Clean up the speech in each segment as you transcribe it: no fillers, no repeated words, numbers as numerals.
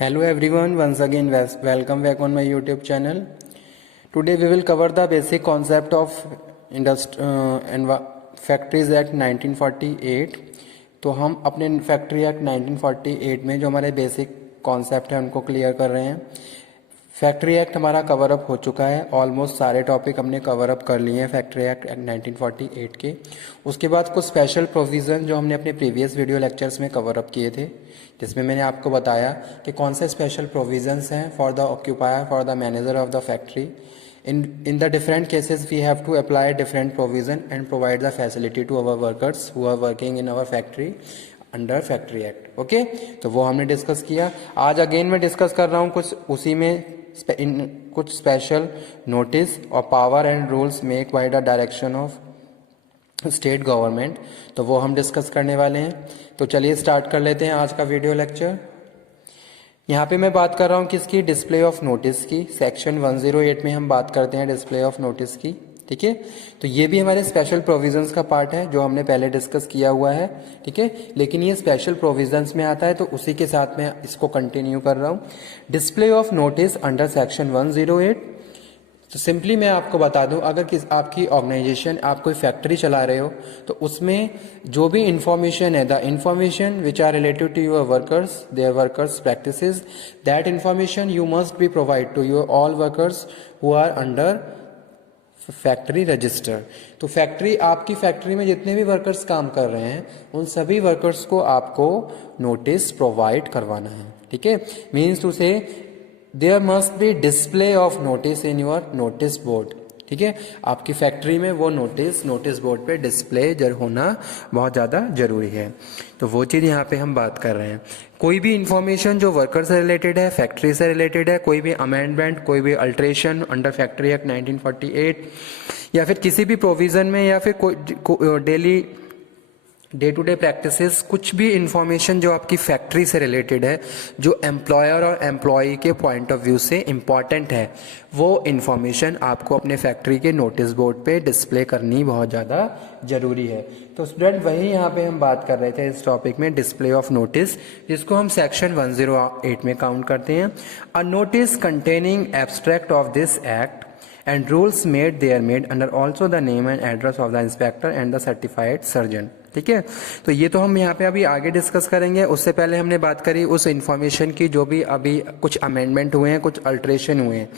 Hello everyone, once again welcome back on my YouTube channel. Today we will cover the basic concept of Factories Act 1948. तो हम अपने factory act 1948 में जो हमारे basic concept हैं उनको क्लियर कर रहे हैं। फैक्ट्री एक्ट हमारा कवर अप हो चुका है, ऑलमोस्ट सारे टॉपिक हमने कवर अप कर लिए हैं फैक्ट्री एक्ट 1948 के। उसके बाद कुछ स्पेशल प्रोविज़न जो हमने अपने प्रीवियस वीडियो लेक्चर्स में कवर अप किए थे, जिसमें मैंने आपको बताया कि कौन से स्पेशल प्रोविज़न्स हैं for the occupier, for the manager of the factory. In the different cases we have to apply different provision and provide the facility to our workers who are working in our factory under factory act. Okay, तो वो हमने discuss किया। आज again मैं discuss कर रहा हूँ कुछ उसी में कुछ स्पेशल नोटिस और power and rules make by the direction of state government, तो वो हम डिस्कस करने वाले हैं। तो चलिए स्टार्ट कर लेते हैं आज का वीडियो लेक्चर। यहाँ पे मैं बात कर रहा हूँ किसकी, डिस्प्ले ऑफ नोटिस की। सेक्शन 108 में हम बात करते हैं डिस्प्ले ऑफ नोटिस की। ठीक है, तो ये भी हमारे स्पेशल प्रोविजंस का पार्ट है जो हमने पहले डिस्कस किया हुआ है। ठीक है, लेकिन ये स्पेशल प्रोविजंस में आता है तो उसी के साथ मैं इसको कंटिन्यू कर रहा हूँ। Display of notice under section 108। तो सिंपली मैं आपको बता दूं, अगर आपकी ऑर्गेनाइजेशन, आप कोई फैक्ट्री चला रहे हो तो उसमें जो भी इंफॉर्मेशन है, the information which are related to your workers, their workers practices, that information you must be provide to your all workers who are under factory register. तो आपकी फैक्ट्री में जितने भी वर्कर्स काम कर रहे हैं उन सभी वर्कर्स को आपको नोटिस प्रोवाइड करवाना है। ठीक है, means to say there must be display of notice in your notice board. ठीक है, आपकी फैक्ट्री में वो नोटिस बोर्ड पे डिस्प्ले होना बहुत ज़्यादा ज़रूरी है। तो वो चीज़ यहाँ पे हम बात कर रहे हैं। कोई भी इंफॉर्मेशन जो वर्कर से रिलेटेड है, फैक्ट्री से रिलेटेड है, कोई भी अमेंडमेंट, कोई भी अल्ट्रेशन अंडर फैक्ट्री एक्ट 1948 या फिर किसी भी प्रोविज़न में या फिर कोई डे टू डे प्रैक्टिसेस, कुछ भी इंफॉर्मेशन जो आपकी फैक्ट्री से रिलेटेड है, जो एम्प्लॉयर और एम्प्लॉय के पॉइंट ऑफ व्यू से इम्पॉर्टेंट है, वो इंफॉर्मेशन आपको अपने फैक्ट्री के नोटिस बोर्ड पे डिस्प्ले करनी बहुत ज़्यादा ज़रूरी है। तो स्टूडेंट वही यहाँ पे हम बात कर रहे थे इस टॉपिक में, डिस्प्ले ऑफ नोटिस, जिसको हम सेक्शन 108 में काउंट करते हैं। A notice containing abstract of this act and rules made they are made under also the name and address of the inspector and the certified surgeon। ठीक है, तो ये तो हम यहाँ पे अभी आगे डिस्कस करेंगे। उससे पहले हमने बात करी उस इन्फॉर्मेशन की जो भी अभी कुछ अमेंडमेंट हुए हैं, कुछ अल्ट्रेशन हुए हैं,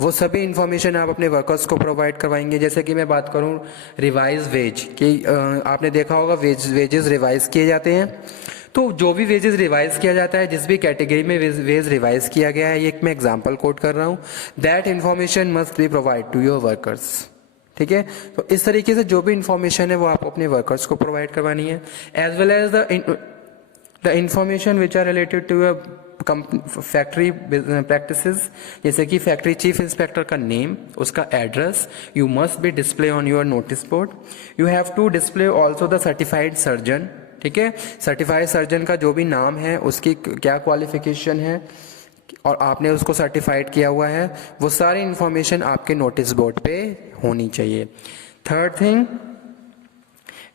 वो सभी इन्फॉर्मेशन आप अपने वर्कर्स को प्रोवाइड करवाएंगे। जैसे कि मैं बात करूँ रिवाइज वेज की, आपने देखा होगा वेजेस रिवाइज किए जाते हैं। तो जो भी वेजेस रिवाइज किया जाता है, जिस भी कैटेगरी में वेज रिवाइज किया गया है, ये मैं एग्जांपल कोट कर रहा हूँ, that information must be provide to your workers. ठीक है, तो इस तरीके से जो भी इंफॉर्मेशन है वो आप अपने वर्कर्स को प्रोवाइड करवानी है। As well as the information which are related to your factory practices, जैसे कि फैक्ट्री चीफ इंस्पेक्टर का नेम, उसका address, you must be display on your notice board. You have to display also the certified surgeon. ठीक है, certified surgeon का जो भी नाम है, उसकी क्या क्वालिफिकेशन है और आपने उसको सर्टिफाइड किया हुआ है, वो सारी इंफॉर्मेशन आपके नोटिस बोर्ड पे होनी चाहिए। Third thing,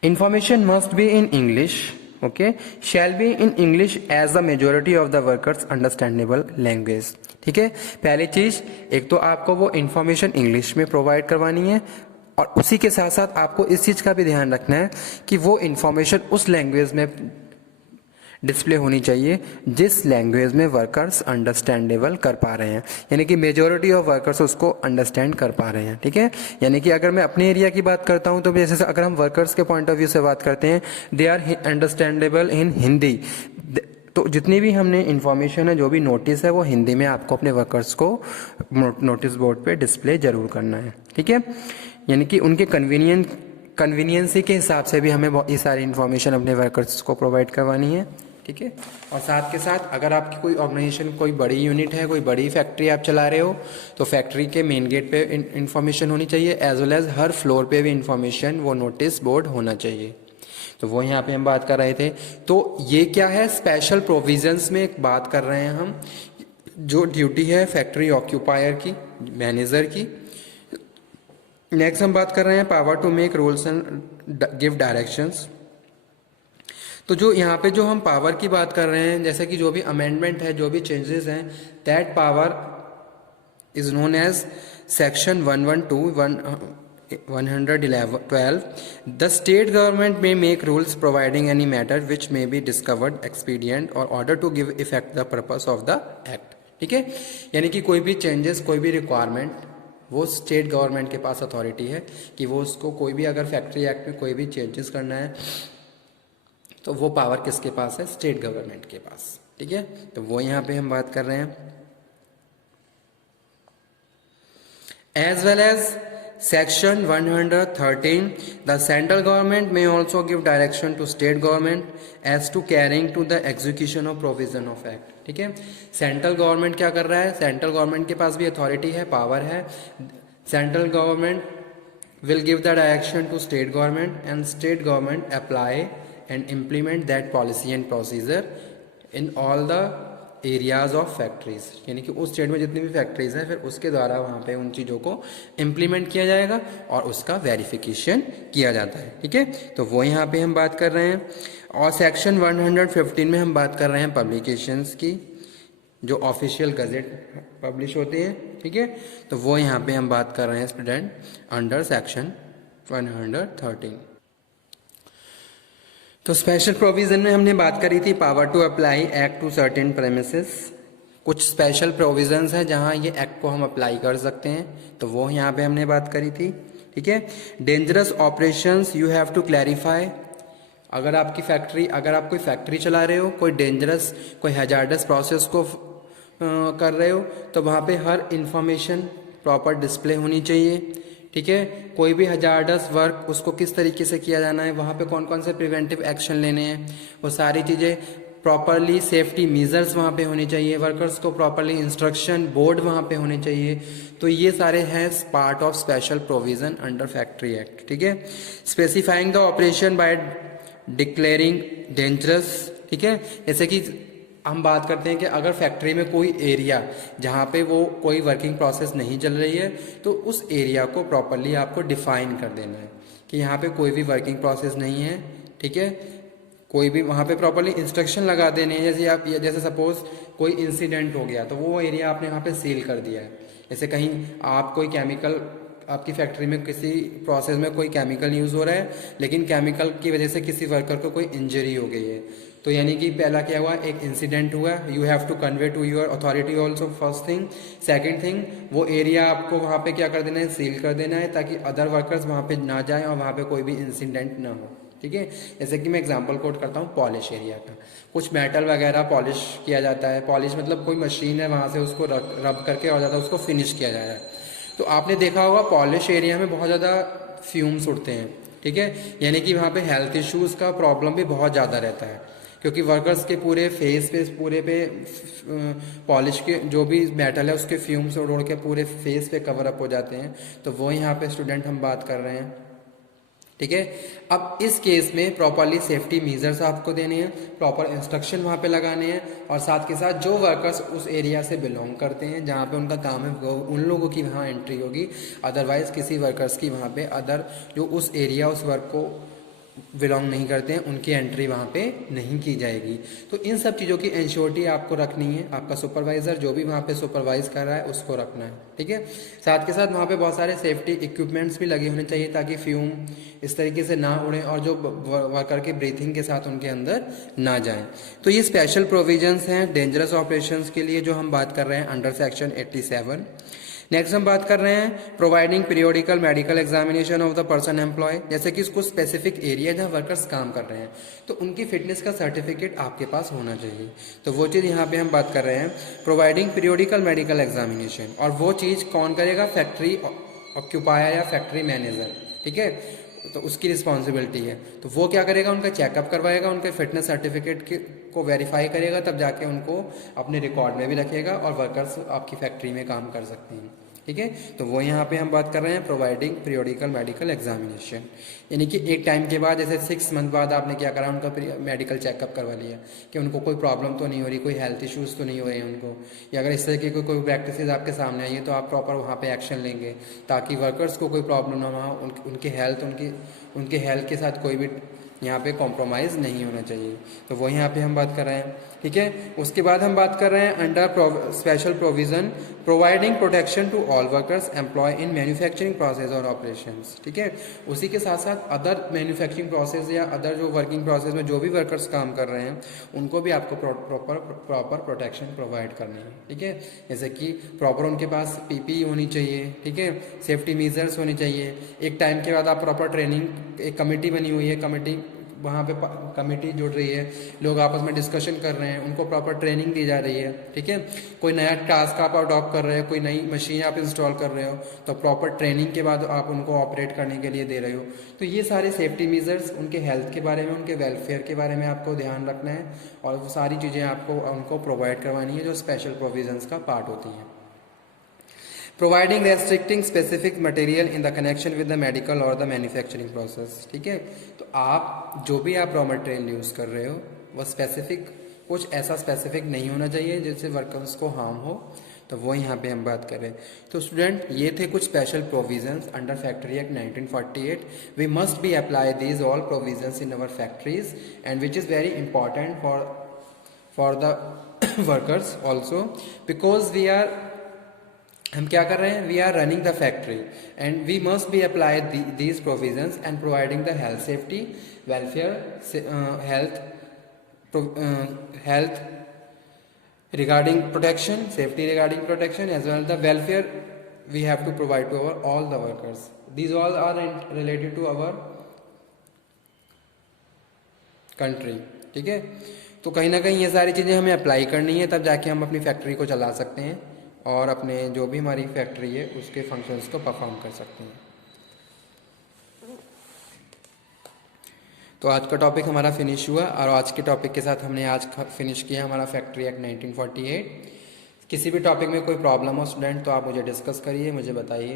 information must be in English. Okay, shall be in English as the majority of the workers understandable language. ठीक है, पहली चीज, एक तो आपको वो इंफॉर्मेशन इंग्लिश में प्रोवाइड करवानी है और उसी के साथ साथ आपको इस चीज़ का भी ध्यान रखना है कि वो इन्फॉर्मेशन उस लैंग्वेज में डिस्प्ले होनी चाहिए जिस लैंग्वेज में वर्कर्स अंडरस्टैंडेबल कर पा रहे हैं, यानी कि मेजॉरिटी ऑफ वर्कर्स उसको अंडरस्टैंड कर पा रहे हैं। ठीक है, यानी कि अगर मैं अपने एरिया की बात करता हूं तो जैसे अगर हम वर्कर्स के पॉइंट ऑफ व्यू से बात करते हैं, दे आर अंडरस्टैंडेबल इन हिंदी, तो जितनी भी हमने इन्फॉर्मेशन है, जो भी नोटिस है, वो हिंदी में आपको अपने वर्कर्स को नोटिस बोर्ड पे डिस्प्ले जरूर करना है। ठीक है, यानी कि उनके कन्वीनियंसी के हिसाब से भी हमें ये सारी इन्फॉर्मेशन अपने वर्कर्स को प्रोवाइड करवानी है। ठीक है, और साथ के साथ अगर आपकी कोई ऑर्गेनाइजेशन, कोई बड़ी यूनिट है, कोई बड़ी फैक्ट्री आप चला रहे हो, तो फैक्ट्री के मेन गेट पे इन्फॉर्मेशन होनी चाहिए, एज वेल एज हर फ्लोर पे भी इन्फॉर्मेशन, वो नोटिस बोर्ड होना चाहिए। तो वो यहाँ पे हम बात कर रहे थे। तो ये क्या है, स्पेशल प्रोविजंस में एक बात कर रहे हैं हम, जो ड्यूटी है फैक्ट्री ऑक्यूपायर की, मैनेजर की। नेक्स्ट हम बात कर रहे हैं power to make rules and give directions. तो जो यहाँ पे जो हम पावर की बात कर रहे हैं, जैसे कि जो भी अमेंडमेंट है, जो भी चेंजेस हैं, that power is known as section 112 the state government may make rules providing any matter which may be discovered expedient और order to give effect the purpose of the act. ठीक है, यानी कि कोई भी चेंजेस, कोई भी रिक्वायरमेंट, वो स्टेट गवर्नमेंट के पास अथॉरिटी है कि वो उसको कोई भी अगर फैक्ट्री एक्ट में कोई भी चेंजेस करना है तो वो पावर किसके पास है? स्टेट गवर्नमेंट के पास। ठीक है, तो वो यहाँ पे हम बात कर रहे हैं। As well as section 113 the central government may also give direction to state government as to carrying to the execution of provision of act। ठीक है, सेंट्रल गवर्नमेंट क्या कर रहा है? सेंट्रल गवर्नमेंट के पास भी अथॉरिटी है, पावर है। Central government will give the direction to state government and state government apply and implement that policy and procedure in all the areas of factories, यानी कि उस स्टेट में जितनी भी फैक्ट्रीज हैं फिर उसके द्वारा वहाँ पे उन चीज़ों को इम्प्लीमेंट किया जाएगा और उसका वेरिफिकेशन किया जाता है। ठीक है, तो वो यहाँ पे हम बात कर रहे हैं। और सेक्शन 115 में हम बात कर रहे हैं पब्लिकेशंस की, जो ऑफिशियल गजेट पब्लिश होती है। ठीक है, तो वो यहाँ पे हम बात कर रहे हैं स्टूडेंट अंडर सेक्शन 113। तो स्पेशल प्रोविजन में हमने बात करी थी power to apply act to certain premises. कुछ स्पेशल प्रोविजंस हैं जहां ये एक्ट को हम अप्लाई कर सकते हैं, तो वो यहाँ पे हमने बात करी थी। ठीक है, dangerous operations you have to clarify. अगर आपकी फैक्ट्री, अगर आप कोई फैक्ट्री चला रहे हो, कोई डेंजरस, कोई हैजार्डस प्रोसेस को कर रहे हो, तो वहाँ पे हर इंफॉर्मेशन प्रॉपर डिस्प्ले होनी चाहिए। ठीक है, कोई भी हजार्डस वर्क उसको किस तरीके से किया जाना है, वहाँ पे कौन कौन से प्रिवेंटिव एक्शन लेने हैं, वो सारी चीज़ें प्रॉपरली, सेफ्टी मेजर्स वहाँ पे होने चाहिए, वर्कर्स को प्रॉपरली इंस्ट्रक्शन बोर्ड वहाँ पे होने चाहिए। तो ये सारे हैं part of special provision under factory act. ठीक है, specifying the operation by declaring dangerous. ठीक है, जैसे कि हम बात करते हैं कि अगर फैक्ट्री में कोई एरिया जहाँ पे वो कोई वर्किंग प्रोसेस नहीं चल रही है, तो उस एरिया को प्रॉपरली आपको डिफाइन कर देना है कि यहाँ पे कोई भी वर्किंग प्रोसेस नहीं है। ठीक है, कोई भी वहाँ पे प्रॉपरली इंस्ट्रक्शन लगा देने हैं। जैसे आप, जैसे सपोज कोई इंसिडेंट हो गया तो वो एरिया आपने वहाँ पे सील कर दिया है। जैसे कहीं आप कोई केमिकल, आपकी फैक्ट्री में किसी प्रोसेस में कोई केमिकल यूज़ हो रहा है, लेकिन केमिकल की वजह से किसी वर्कर को कोई इंजरी हो गई है, तो यानी कि पहला क्या हुआ, एक इंसिडेंट हुआ, you have to convey to your authority also, first thing. Second thing, वो एरिया आपको वहाँ पे क्या कर देना है, सील कर देना है, ताकि अदर वर्कर्स वहाँ पे ना जाएं और वहाँ पे कोई भी इंसिडेंट ना हो। ठीक है, जैसे कि मैं एग्जांपल कोट करता हूँ पॉलिश एरिया का। कुछ मेटल वगैरह पॉलिश किया जाता है, पॉलिश मतलब कोई मशीन है वहाँ से उसको रब करके और ज़्यादा उसको फिनिश किया जा रहा है। तो आपने देखा होगा पॉलिश एरिया में बहुत ज़्यादा फ्यूम्स उड़ते हैं। ठीक है, यानी कि वहाँ पे हेल्थ इश्यूज़ का प्रॉब्लम भी बहुत ज़्यादा रहता है, क्योंकि वर्कर्स के पूरे फेस पे, पूरे पे पॉलिश के जो भी मेटल है उसके फ्यूम्स उड़ उड़ के पूरे फेस पे कवर अप हो जाते हैं। तो वो यहाँ पे स्टूडेंट हम बात कर रहे हैं। ठीक है, अब इस केस में प्रॉपरली सेफ्टी मेजर्स आपको देने हैं, प्रॉपर इंस्ट्रक्शन वहाँ पे लगाने हैं, और साथ के साथ जो वर्कर्स उस एरिया से बिलोंग करते हैं जहाँ पे उनका काम है, वो उन लोगों की वहाँ एंट्री होगी। अदरवाइज किसी वर्कर्स की वहाँ पे, अदर जो उस एरिया, उस वर्क को बिलोंग नहीं करते हैं, उनकी एंट्री वहाँ पे नहीं की जाएगी। तो इन सब चीज़ों की इंश्योरिटी आपको रखनी है, आपका सुपरवाइजर जो भी वहाँ पे सुपरवाइज कर रहा है उसको रखना है। ठीक है, साथ के साथ वहाँ पे बहुत सारे सेफ्टी इक्विपमेंट्स भी लगे होने चाहिए ताकि फ्यूम इस तरीके से ना उड़े और जो वर्कर के ब्रीथिंग के साथ उनके अंदर ना जाए। तो ये स्पेशल प्रोविजंस हैं डेंजरस ऑपरेशंस के लिए जो हम बात कर रहे हैं अंडर सेक्शन 87। नेक्स्ट हम बात कर रहे हैं providing periodical medical examination of the person employ. जैसे कि कुछ स्पेसिफिक एरिया जहाँ वर्कर्स काम कर रहे हैं तो उनकी फिटनेस का सर्टिफिकेट आपके पास होना चाहिए। तो वो चीज़ यहाँ पे हम बात कर रहे हैं प्रोवाइडिंग पीरियोडिकल मेडिकल एग्जामिनेशन, और वो चीज़ कौन करेगा, फैक्ट्री ऑक्यूपायर या फैक्ट्री मैनेजर। ठीक है, तो उसकी रिस्पॉन्सिबिलिटी है। तो वो क्या करेगा, उनका चेकअप करवाएगा, उनके फिटनेस सर्टिफिकेट को वेरीफाई करेगा, तब जाके उनको अपने रिकॉर्ड में भी रखेगा और वर्कर्स आपकी फैक्ट्री में काम कर सकते हैं। ठीक है, तो वो यहाँ पे हम बात कर रहे हैं प्रोवाइडिंग पीरियोडिकल मेडिकल एग्जामिनेशन, यानी कि एक टाइम के बाद, जैसे 6 मंथ बाद आपने क्या करा, उनका मेडिकल चेकअप करवा लिया कि उनको कोई प्रॉब्लम तो नहीं हो रही, कोई हेल्थ इश्यूज़ तो नहीं हो रहे हैं उनको, या अगर इस तरीके की कोई प्रैक्टिसेस आपके सामने आई है तो आप प्रॉपर वहाँ पे एक्शन लेंगे ताकि वर्कर्स को कोई प्रॉब्लम ना हो, उनकी हेल्थ के साथ कोई भी यहाँ पे कॉम्प्रोमाइज़ नहीं होना चाहिए। तो वो यहाँ पे हम बात कर रहे हैं, ठीक है। उसके बाद हम बात कर रहे हैं under special provision providing protection to all workers employ in manufacturing process और ऑपरेशंस, ठीक है। उसी के साथ साथ अदर मैन्युफैक्चरिंग प्रोसेस या अदर जो वर्किंग प्रोसेस में जो भी वर्कर्स काम कर रहे हैं उनको भी आपको प्रॉपर प्रोटेक्शन प्रोवाइड करनी है, ठीक है। जैसे कि प्रॉपर उनके पास पीपीई होनी चाहिए, ठीक है, सेफ्टी मेजर्स होनी चाहिए। एक टाइम के बाद आप प्रॉपर ट्रेनिंग, एक कमेटी बनी हुई है, कमेटी वहाँ पे कमेटी जुड़ रही है, लोग आपस में डिस्कशन कर रहे हैं, उनको प्रॉपर ट्रेनिंग दी जा रही है, ठीक है। कोई नया टास्क आप अडॉप्ट कर रहे हो, कोई नई मशीन आप इंस्टॉल कर रहे हो, तो प्रॉपर ट्रेनिंग के बाद आप उनको ऑपरेट करने के लिए दे रहे हो। तो ये सारे सेफ्टी मेजर्स उनके हेल्थ के बारे में, उनके वेलफेयर के बारे में आपको ध्यान रखना है और वो सारी चीज़ें आपको उनको प्रोवाइड करवानी है जो स्पेशल प्रोविजंस का पार्ट होती हैं। Providing restricting specific material in the connection with the medical और द मैन्युफैक्चरिंग प्रोसेस, ठीक है। तो आप जो भी आप रॉ मटेरियल यूज़ कर रहे हो वो स्पेसिफिक, कुछ ऐसा स्पेसिफिक नहीं होना चाहिए जिससे वर्कर्स को हार्म हो, तो वो यहाँ पे हम बात करें। तो स्टूडेंट ये थे कुछ special provisions under factory act 1948। We must be apply these all provisions in our factories and which is very important for the workers also, because हम क्या कर रहे हैं, we are running the factory and we must be apply these provisions and providing the health safety welfare health regarding protection, safety regarding protection, as well as the welfare we have to provide to all the workers. These all are related to our country, ठीक है। तो कहीं ना कहीं ये सारी चीज़ें हमें अप्लाई करनी है, तब जाके हम अपनी फैक्ट्री को चला सकते हैं और अपने जो भी हमारी फैक्ट्री है उसके फंक्शंस को परफॉर्म कर सकते हैं। तो आज का टॉपिक हमारा फिनिश हुआ और आज के टॉपिक के साथ हमने आज फिनिश किया हमारा फैक्ट्री एक्ट 1948। किसी भी टॉपिक में कोई प्रॉब्लम हो स्टूडेंट तो आप मुझे डिस्कस करिए, मुझे बताइए,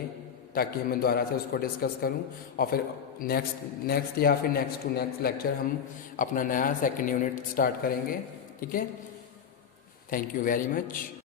ताकि मैं दोबारा से उसको डिस्कस करूं और फिर नेक्स्ट या फिर नेक्स्ट लेक्चर हम अपना नया सेकंड यूनिट स्टार्ट करेंगे, ठीक है। Thank you very much.